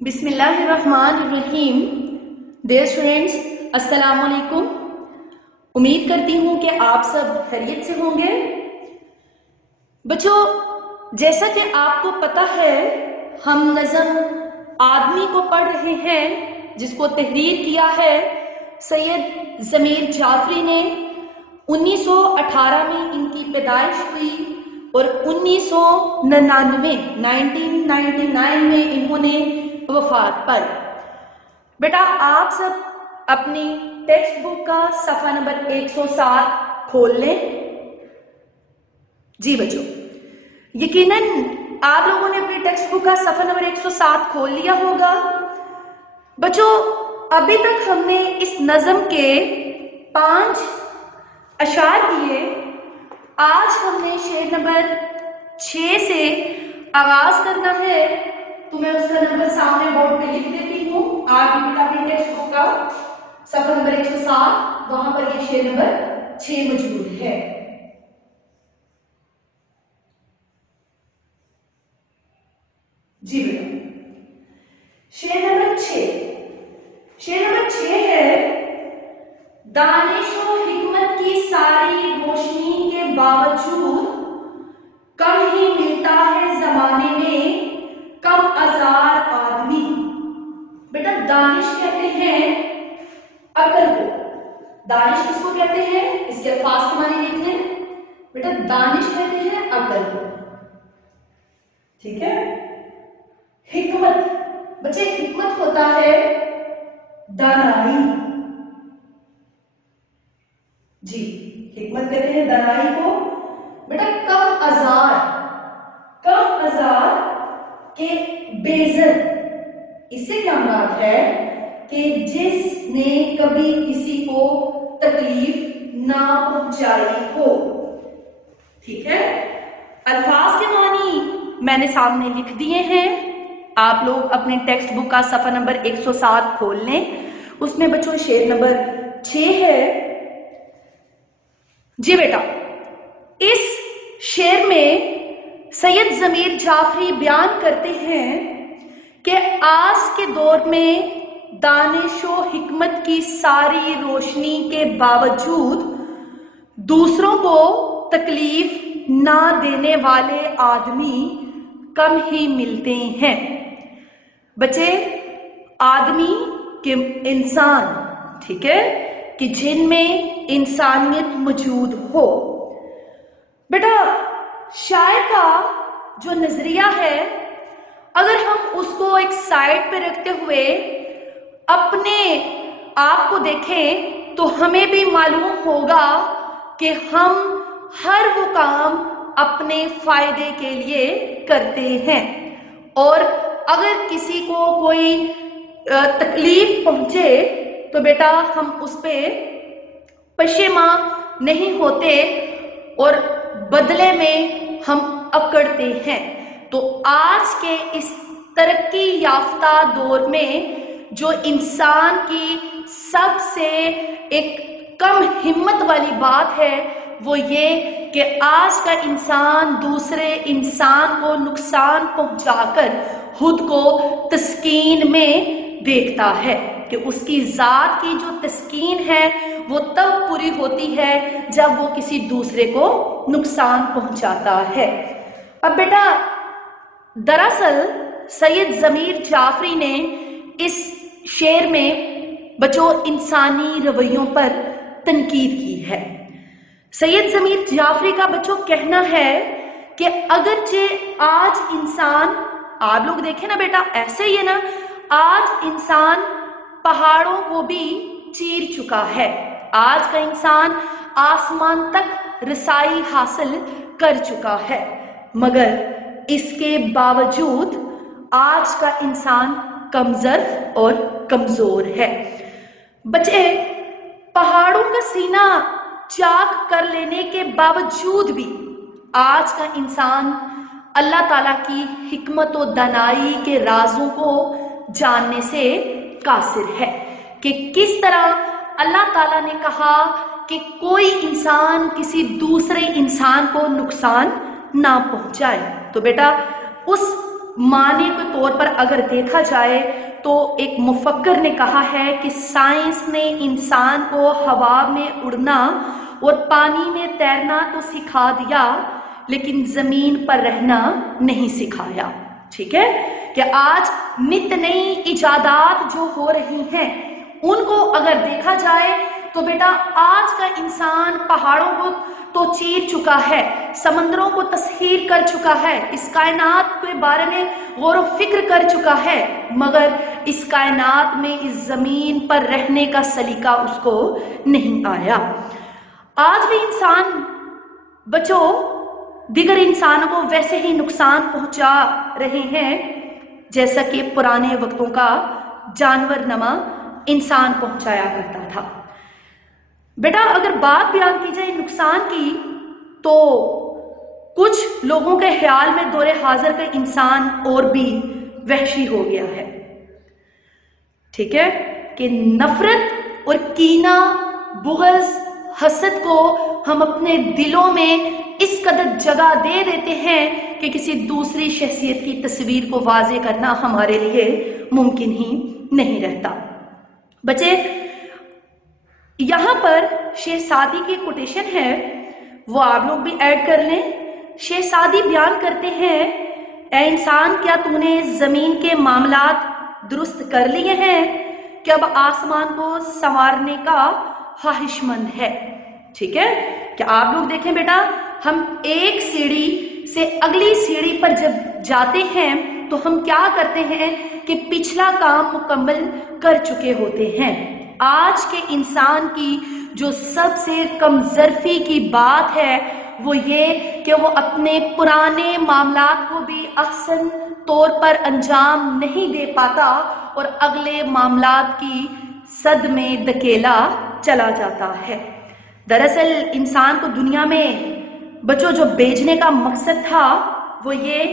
बिस्मिल्लाहिर्रहमानिर्रहीम। Dear students, अस्सलाम वालेकुम। उम्मीद करती हूँ कि आप सब खैरियत से होंगे। बच्चों, जैसा कि आपको पता है, हम नज़म आदमी को पढ़ रहे हैं, जिसको तहरीर किया है सैयद ज़मीर जाफरी ने। 1918 में इनकी पैदाइश हुई और 1999 में इन्होंने वफात पाई। बेटा, आप सब अपनी टेक्स्ट बुक का सफ़ा नंबर 107 खोल लें। जी बच्चों, यकीनन आप लोगों ने अपनी टेक्स्ट बुक का सफ़ा नंबर 107 खोल लिया होगा। बच्चों, अभी तक हमने इस नज़म के 5 अशार किए। आज हमने शेर नंबर 6 से आगाज करना है। तो मैं उसका नंबर सामने बोर्ड पे लिख देती हूँ। आप भी अपनी टेक्स्ट बुक का सफ़ा नंबर 107, वहां पर ये शेर नंबर 6 मौजूद है। जी बेटा, शेर नंबर 6 है, दानिश और हिकमत की सारी रोशनी के बावजूद कम ही मिलता है जमाने में कम आजार आदमी। बेटा, दानिश कहते हैं अकल को। दानिश किसको कहते हैं? इसके अल्फाज के माने देखें। बेटा, दानिश कहते हैं अकल को, ठीक है। हिकमत, बच्चे, हिकमत होता है दानाई। जी, हिकमत कहते हैं दानाई को। बेटा, कम आजार के बेज़र, इससे क्या मुराद है कि जिसने कभी किसी को तकलीफ ना पहुंचाई हो, ठीक है। अल्फाज के मानी मैंने सामने लिख दिए हैं। आप लोग अपने टेक्स्ट बुक का सफ़ा नंबर 107 खोल लें। उसमें बच्चों शेर नंबर 6 है। जी बेटा, इस शेर में सैयद ज़मीर जाफरी बयान करते हैं कि आज के दौर में दानिश व हिकमत की सारी रोशनी के बावजूद दूसरों को तकलीफ ना देने वाले आदमी कम ही मिलते हैं। बच्चे, आदमी के इंसान, ठीक है, कि जिनमें इंसानियत मौजूद हो। बेटा, शायर का जो नजरिया है, अगर हम उसको एक साइड पे रखते हुए अपने आप को देखें तो हमें भी मालूम होगा कि हम हर वो काम अपने फायदे के लिए करते हैं, और अगर किसी को कोई तकलीफ पहुंचे तो बेटा हम उस पे पशेमा नहीं होते और बदले में हम अकड़ते हैं। तो आज के इस तरक्की याफ्ता दौर में जो इंसान की सबसे एक कम हिम्मत वाली बात है, वो ये कि आज का इंसान दूसरे इंसान को नुकसान पहुंचाकर खुद को तस्कीन में देखता है कि उसकी जात की जो तस्कीन है वो तब पूरी होती है जब वो किसी दूसरे को नुकसान पहुंचाता है। अब बेटा, दरअसल सैयद ज़मीर जाफरी ने इस शेर में बच्चों इंसानी रवैयों पर तनकीद की है। सैयद ज़मीर जाफरी का बच्चों कहना है कि अगरचे आज इंसान, आप लोग देखें ना बेटा, ऐसे ही है ना, आज इंसान पहाड़ों को भी चीर चुका है। आज का इंसान आसमान तक रसाई हासिल कर चुका है, मगर इसके बावजूद आज का इंसान कमजोर और कमजोर है। बच्चे, पहाड़ों का सीना चाक कर लेने के बावजूद भी आज का इंसान अल्लाह ताला की हिकमत और दानाई के राजों को जानने से कासिर है कि किस तरह अल्लाह ताला ने कहा कि कोई इंसान किसी दूसरे इंसान को नुकसान ना पहुंचाए। तो बेटा, उस माने के तौर पर अगर देखा जाए तो एक मुफक्कर ने कहा है कि साइंस ने इंसान को हवा में उड़ना और पानी में तैरना तो सिखा दिया, लेकिन जमीन पर रहना नहीं सिखाया। ठीक है, कि आज नित नई इजादात जो हो रही हैं उनको अगर देखा जाए तो बेटा आज का इंसान पहाड़ों को तो चीर चुका है, समंदरों को तस्खीर कर चुका है, इस कायनात के बारे में गौर व फिक्र कर चुका है, मगर इस कायनात में इस जमीन पर रहने का सलीका उसको नहीं आया। आज भी इंसान बच्चों दिगर इंसानों को वैसे ही नुकसान पहुंचा रहे हैं जैसा कि पुराने वक्तों का जानवर नमा इंसान पहुंचाया करता था। बेटा अगर बात बयान की जाए नुकसान की तो कुछ लोगों के ख्याल में दौरे हाजिर का इंसान और भी वहशी हो गया है। ठीक है, कि नफरत और कीना, बुग़्ज़, हसद को हम अपने दिलों में इस कदर जगह दे देते हैं कि किसी दूसरी शख्सियत की तस्वीर को वाज़े करना हमारे लिए मुमकिन ही नहीं रहता। बच्चे यहां पर शेख सादी की कोटेशन है, वो आप लोग भी ऐड कर लें। शेख सादी बयान करते हैं, ऐ इंसान क्या तूने जमीन के मामलात दुरुस्त कर लिए हैं कि अब आसमान को संवारने का ख्वाहिशमंद है। ठीक है, क्या आप लोग देखें बेटा, हम एक सीढ़ी से अगली सीढ़ी पर जब जाते हैं तो हम क्या करते हैं कि पिछला काम मुकम्मल कर चुके होते हैं। आज के इंसान की जो सबसे कमजोरी की बात है वो ये कि वो अपने पुराने मामलात को भी अहसन तौर पर अंजाम नहीं दे पाता और अगले मामलात की सद में धकेला चला जाता है। दरअसल इंसान को दुनिया में बच्चों जो भेजने का मकसद था वो ये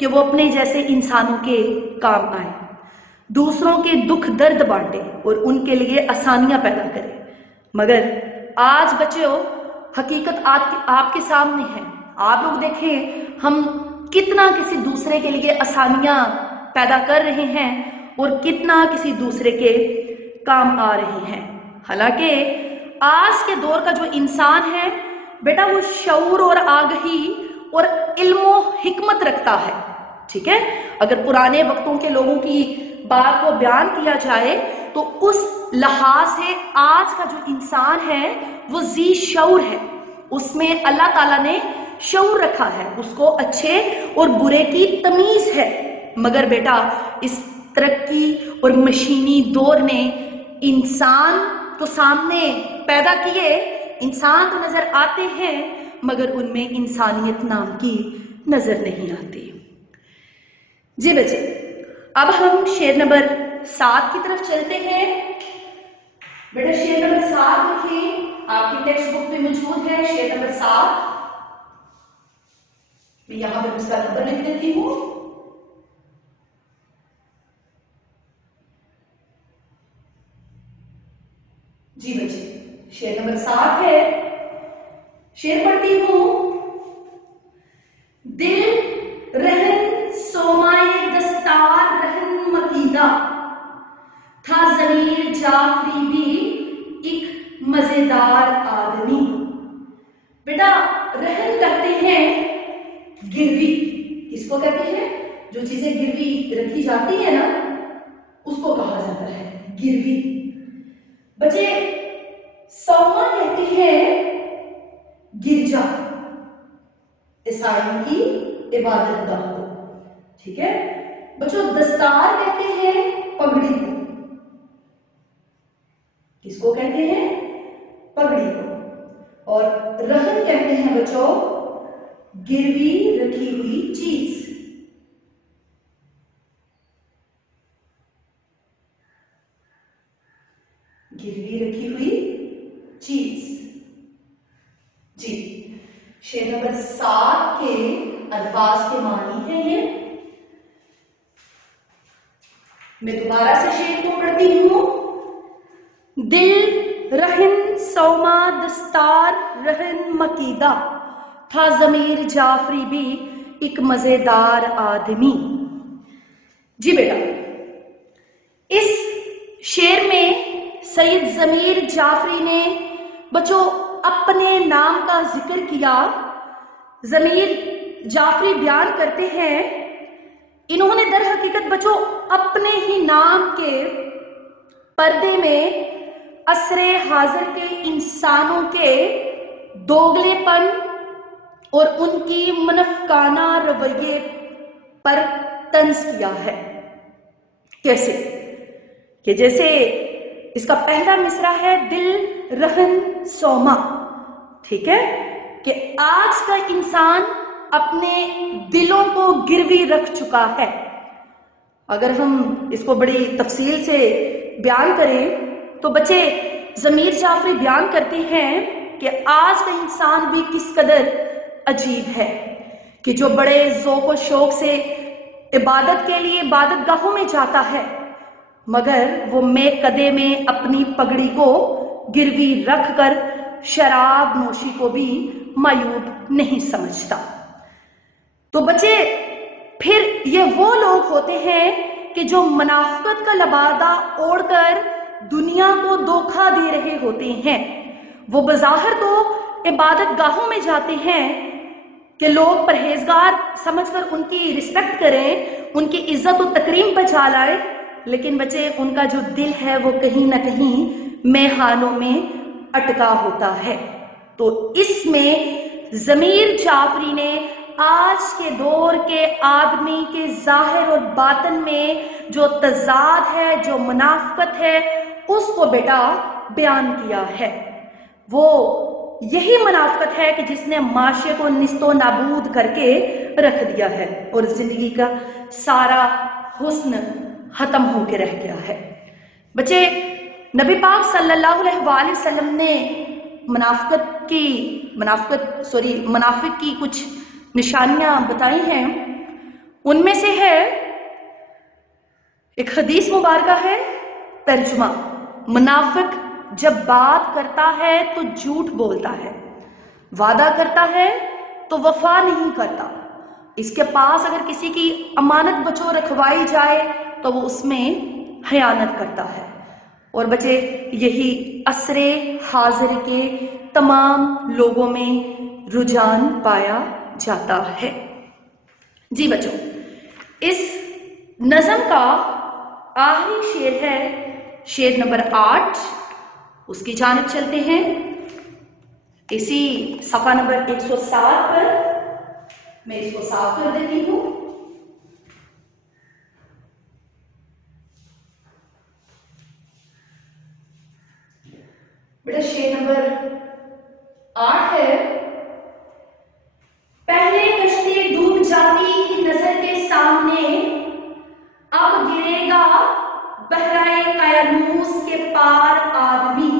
कि वो अपने जैसे इंसानों के काम आए, दूसरों के दुख दर्द बांटे और उनके लिए आसानियां पैदा करे। मगर आज बच्चों हकीकत आपके सामने है। आप लोग देखें हम कितना किसी दूसरे के लिए आसानियां पैदा कर रहे हैं और कितना किसी दूसरे के काम आ रहे हैं। हालांकि आज के दौर का जो इंसान है बेटा वो शऊर और आगही और इल्मो हिकमत रखता है। ठीक है, अगर पुराने वक्तों के लोगों की बात को बयान किया जाए तो उस लिहाज से आज का जो इंसान है वो जी शऊर है, उसमें अल्लाह ताला ने शऊर रखा है, उसको अच्छे और बुरे की तमीज है। मगर बेटा इस तरक्की और मशीनी दौर ने इंसान तो सामने पैदा किए, इंसान तो नजर आते हैं मगर उनमें इंसानियत नाम की नजर नहीं आती। जी बच्चे, अब हम शेर नंबर 7 की तरफ चलते हैं। बेटा शेर नंबर 7 देखिए, आपकी टेक्स्ट बुक में मौजूद है शेर नंबर 7। मैं यहां पर इसका नंबर लिख देती हूं। जी बच्चे, शेर नंबर 7 है। शेर पढ़ती हूं। दिल रहन सोमाए दस्तार रहन मकीदा था ज़मीर जाफरी भी एक मजेदार आदमी। बेटा रहन करते हैं गिरवी, किसको कहते हैं? जो चीजें गिरवी रखी जाती है ना उसको कहा जाता है गिरवी। बच्चे सौमा कहते हैं गिरजा, ईसाइयों की इबादत गाह को। ठीक है बच्चों, दस्तार कहते हैं पगड़ी को, किसको कहते हैं? पगड़ी को। और रहन कहते हैं बच्चों गिरवी रखी हुई चीज। गिरवी रखी हुई चीज। जी, शेर नंबर 7 के अल्फाज के मानी है ये। मैं दोबारा से शेर को पढ़ती हूं। दिल रहन सौमा दस्तार रहन मकीदा था ज़मीर जाफरी भी एक मजेदार आदमी। جی بیٹا، اس شعر میں سید ضمیر جعفری نے بچوں اپنے نام کا ذکر کیا۔ ضمیر جعفری بیان کرتے ہیں انہوں نے در حقیقت بچوں اپنے ہی نام کے پردے میں عصر حاضر کے انسانوں کے دوگلے پن اور ان کی منافقانہ رویے پر طنز کیا ہے۔ کیسے کہ جیسے اس کا پہلا مصرع ہے دل رہن سوما، ٹھیک ہے، کہ آج کا انسان اپنے دلوں کو گروی رکھ چکا ہے۔ اگر ہم اس کو بڑی تفصیل سے بیان کریں تو بچے ضمیر جعفری بیان کرتے ہیں کہ آج کا انسان بھی کس قدر عجیب ہے کہ جو بڑے ذوق و شوق سے عبادت کے لیے عبادت گاہوں میں جاتا ہے، مگر وہ قدے میں اپنی پگڑی کو گروی رکھ کر شراب نوشی کو بھی معیوب نہیں سمجھتا۔ تو بچے پھر یہ وہ لوگ ہوتے ہیں کہ جو منافقت کا لبادہ اوڑھ کر دنیا کو دھوکہ دے رہے ہوتے ہیں۔ وہ بظاہر تو عبادت گاہوں میں جاتے ہیں کہ لوگ پرہیزگار سمجھ کر ان کی رسپیکٹ کریں، ان کی عزت و تکریم بچا لائیں، لیکن بچے ان کا جو دل ہے وہ کہیں نہ کہیں میخانوں میں اٹکا ہوتا ہے۔ تو اس میں ضمیر جعفری نے آج کے دور کے آدمی کے ظاہر اور باطن میں جو تضاد ہے، جو منافقت ہے، اس کو بیٹا بیان کیا ہے۔ وہ یہی منافقت ہے کہ جس نے معاشرے کو نیست و نابود کر کے رکھ دیا ہے اور زندگی کا سارا حسن ختم ہو کے رہ گیا ہے۔ بچے نبی پاک صلی اللہ علیہ وآلہ وسلم نے منافق کی کچھ نشانیاں بتائی ہیں۔ ان میں سے ہے ایک حدیث مبارکہ ہے، ترجمہ: منافق جب بات کرتا ہے تو جھوٹ بولتا ہے، وعدہ کرتا ہے تو وفا نہیں کرتا، اس کے پاس اگر کسی کی امانت بچوں رکھوائی جائے تو وہ اس میں خیانت کرتا ہے۔ اور بچے یہی عصر حاضر کے تمام لوگوں میں رجحان پایا جاتا ہے۔ جی بچوں، اس نظم کا آخری شعر ہے شعر نمبر 8، اس کی جانب چلتے ہیں۔ اسی صفحہ نمبر 107 پر میں اس کو صاف کر دیتی ہوں۔ بیٹا شعر نمبر 8 ہے: پہلے کشتی ڈوب جاتی کی نظر کے سامنے، اب گرے گا بحرائے قیانوس کے پار آدمی۔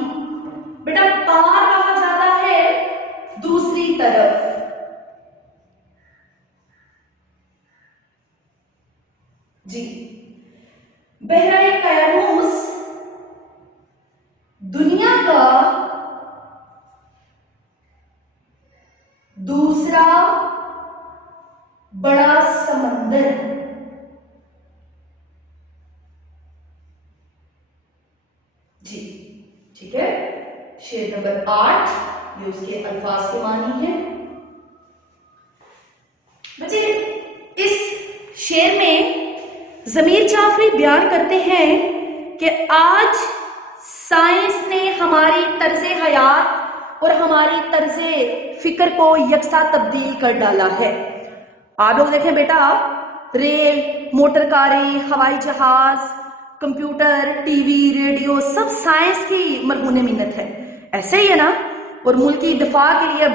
بیٹا پار کہا جاتا ہے دوسری طرف۔ جی، بحرائے قیانوس دنیا کا دوسرا بڑا سمندر۔ جی ٹھیک ہے، شعر نمبر 8 یہ اس کے الفاظ کے معنی ہے۔ بچے اس شعر میں ضمیر جعفری بیان کرتے ہیں کہ آج سائنس نے ہماری طرز حیات اور ہماری طرز فکر کو یکساں تبدیل کر ڈالا ہے۔ آپ لوگ دیکھیں بیٹا، ریل، موٹر کاریں، ہوائی جہاز، کمپیوٹر، ٹی وی، ریڈیو، سب سائنس کی مرہون منت ہے، ایسے ہی ہے نا؟ اور ملکی دفاع کے لیے اب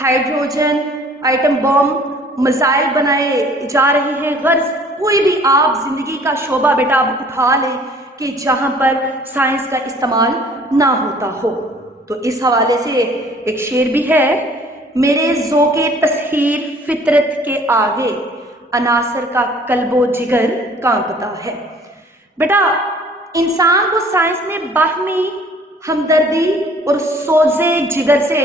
ہائیڈروجن، ایٹم بم، میزائل بنائے جا رہے ہیں۔ غرض کوئی بھی آپ زندگی کا شعبہ بیٹا اب اٹھا لیں کہ جہاں پر سائنس کا استعمال نہ ہوتا ہو۔ تو اس حوالے سے ایک شعر بھی ہے: میرے ذوق تسخیر فطرت کے آگے، عناصر کا قلب و جگر کانپتا ہے۔ بیٹا انسان کو سائنس نے باہمی ہمدردی اور سوزے جگر سے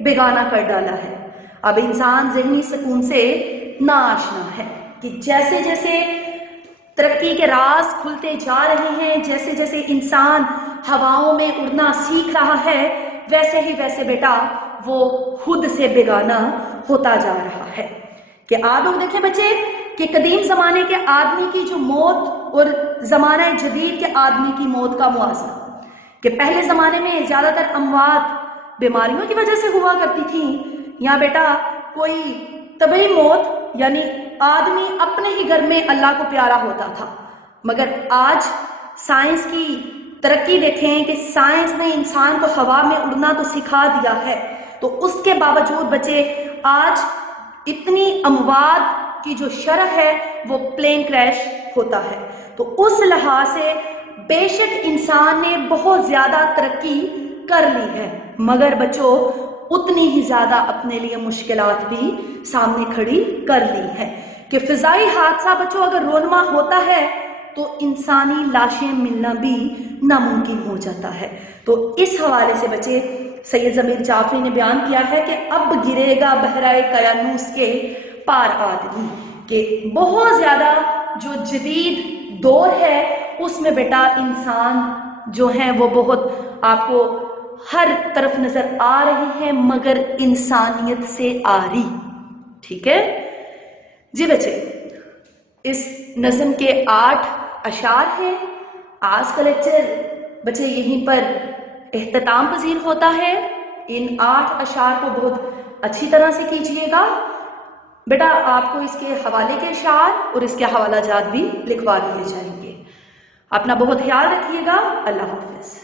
بیگانہ کر ڈالا ہے۔ اب انسان ذہنی سکون سے ناآشنا ہے کہ جیسے جیسے ترقی کے راز کھلتے جا رہے ہیں. جیسے جیسے انسان ہواؤں میں اڑنا سیکھ رہا ہے ویسے ہی ویسے بیٹا وہ خود سے بیگانہ ہوتا جا رہا ہے. کہ آپ لوگ دیکھیں بچے کہ قدیم زمانے کے آدمی کی جو موت اور زمانہ جدید کے آدمی کی موت کا موازنہ، کہ پہلے زمانے میں زیادہ تر اموات بیماریوں کی وجہ سے ہوا کرتی تھیں. یہاں بیٹا کوئی طبعی موت یعنی آدمی اپنے ہی گھر میں اللہ کو پیارا ہوتا تھا. مگر آج سائنس کی ترقی دیکھیں کہ سائنس نے انسان کو ہوا میں اڑنا تو سکھا دیا ہے، تو اس کے باوجود بچے آج اتنی اموات کی جو شرح ہے وہ پلین کریش ہوتا ہے. تو اس لحاظ سے بے شک انسان نے بہت زیادہ ترقی کر لی ہے، مگر بچوں اتنی ہی زیادہ اپنے لیے مشکلات بھی سامنے کھڑی کر لی ہے. کہ فضائی حادثہ بچوں اگر رونما ہوتا ہے تو انسانی لاشیں ملنا بھی ناممکن ہو جاتا ہے. تو اس حوالے سے بچے سید ضمیر جعفری نے بیان کیا ہے کہ اب گرے گا بحرائے قیانوس کے پار آدمی، کہ بہت زیادہ جو جدید دور ہے اس میں بیٹا انسان جو ہیں وہ بہت آپ کو ہر طرف نظر آ رہی ہے مگر انسانیت سے آری. ٹھیک ہے جی بچے، اس نظم کے 8 اشعار ہیں. آج کا لیکچر بچے یہیں پر اختتام پذیر ہوتا ہے. ان 8 اشعار کو بہت اچھی طرح سے کیجیے گا بیٹا. آپ کو اس کے حوالے کے اشعار اور اس کے حوالہ جات بھی لکھوا دیے جائیں گے. اپنا بہت خیال رکھیے گا. اللہ حافظ.